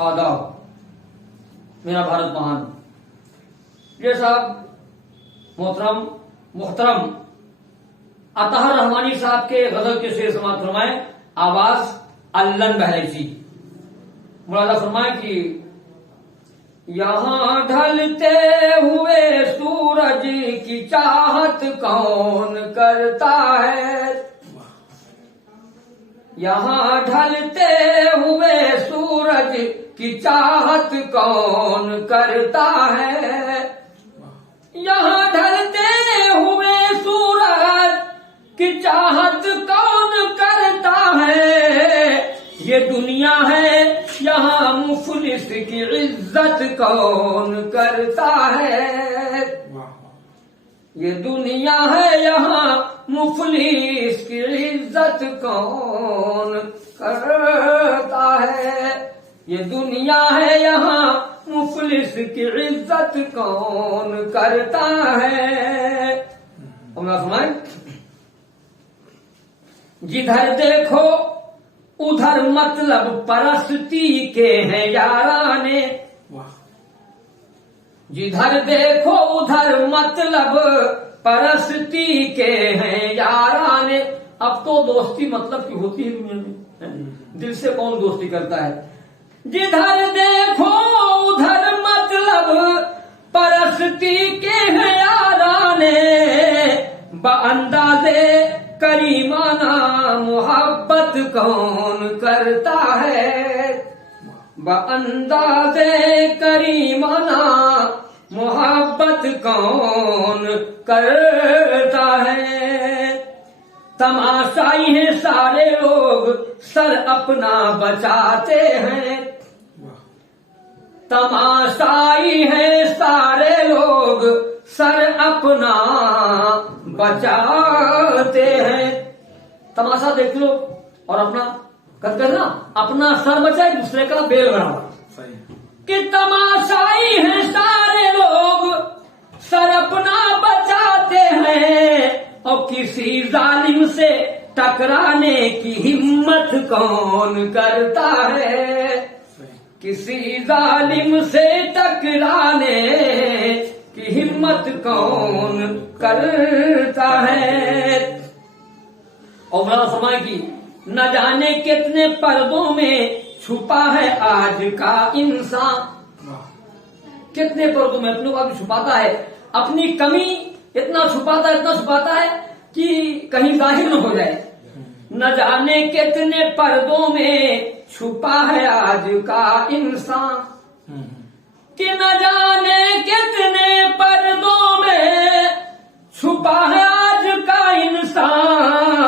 آداب میرا بھارت مہان. یہ صاحب محترم اطہر رحمانی صاحب کے غزل کے شعر سماعت فرمائیں. آواز اللن بہرائچی. ملاحظہ فرمائیں کہ یہاں ڈھلتے ہوئے سورج کی چاہت کون کرتا ہے. یہاں ڈھلتے ہوئے سورج کی چاہت کون کرتا ہے. یہاں ڈھلتے ہوئے سورج کی چاہت کون کرتا ہے. یہ دنیا ہے یہاں مفلس کی عزت کون کرتا ہے. یہ دنیا ہے یہاں مفلس کی عزت کون کرتا ہے. یہ دنیا ہے یہاں مفلس کی عزت کون کرتا ہے. جدھر دیکھو ادھر مطلب پرستی کے ہیں یارانے. جدھر دیکھو ادھر مطلب پرستی کے ہیں یارانے. اب تو دوستی مطلب کی ہوتی ہے دنیا میں, دل سے کون دوستی کرتا ہے. جدھر دیکھو ادھر مطلب پرستی کے ہیں یارانے. باندازے کریمانہ محبت کون کرتا ہے. باندازے کریمانہ محبت کون کرتا ہے. تماشائی ہیں سارے لوگ سر اپنا بچاتے ہیں. تماشائی ہیں سارے لوگ سر اپنا بچاتے ہیں. تماشا دیکھ لو اور اپنا کرنا اپنا سر بچائے دوسرے کا بیل بڑھاوا. کہ تماشائی ہیں سارے لوگ سر اپنا بچاتے ہیں. اور کسی ظالم سے ٹکرانے کی ہمت کون کرتا ہے. کسی ظالم سے ٹکرانے کی ہمت کون کرتا ہے. اور مولانا فرمائے کہ نہ جانے کتنے پردوں میں چھپا ہے آج کا انسان. کتنے پردوں میں اپنے کو بھی چھپاتا ہے. اپنی کمی اتنا چھپاتا ہے کہ کہیں ظاہر نہ ہو جائے. نہ جانے کتنے پردوں میں چھپا ہے آج کا انسان. کہ نہ جانے کتنے پردوں میں چھپا ہے آج کا انسان.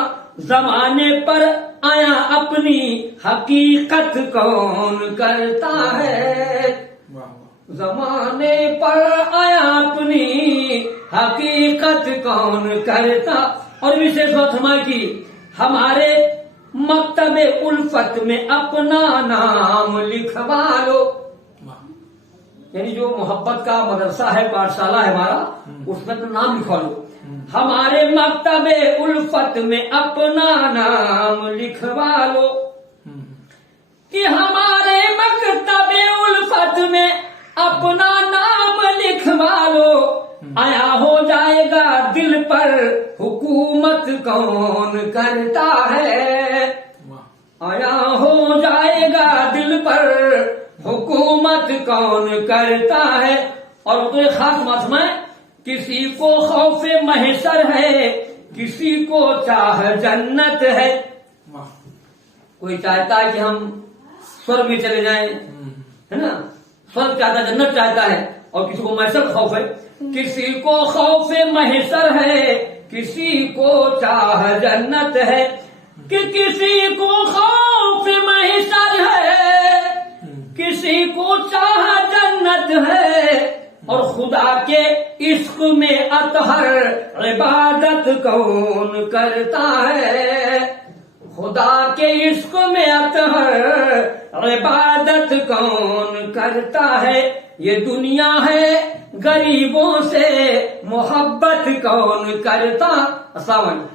زمانے پر آیا اپنی حقیقت کون کرتا ہے. زمانے پر آیا اپنی حقیقت کون کرتا. اور وشیش بات ہماری ہمارے مکتب الفت میں اپنا نام لکھوا لو. یعنی جو محبت کا مدرسہ ہے پاٹھشالہ ہے ہمارا, اس میں اپنا نام لکھوا لو. ہمارے مکتب الفت میں اپنا نام لکھوا لو. کہ ہمارے مکتب الفت میں اپنا نام لکھوا لو. آیا ہو جائے گا دل پر حکومت کون کرتا ہے. آیا ہو جائے گا دل پر حکومت کون کرتا ہے. اور تو ایک خاص مسئلہ ہے, کسی کو خوف محشر ہے, کسی کو چاہ جنت ہے. کوئی چاہتا ہے کہ ہم سورگ میں چلے جائیں, ہے نا, سورگ چاہتا ہے, جنت چاہتا ہے. اور کسی کو محشر کا خوف ہے. کسی کو خوف محشر ہے, کسی کو چاہ جنت ہے. کہ کسی کو خوف محشر ہے, کسی کو چاہ جنت ہے. اور خدا کے عشق میں اطہر عبادت کون کرتا ہے. خدا کے عشق میں اطہر عبادت کون کرتا ہے. یہ دنیا ہے غریبوں سے محبت کون کرتا. السلام علیکم.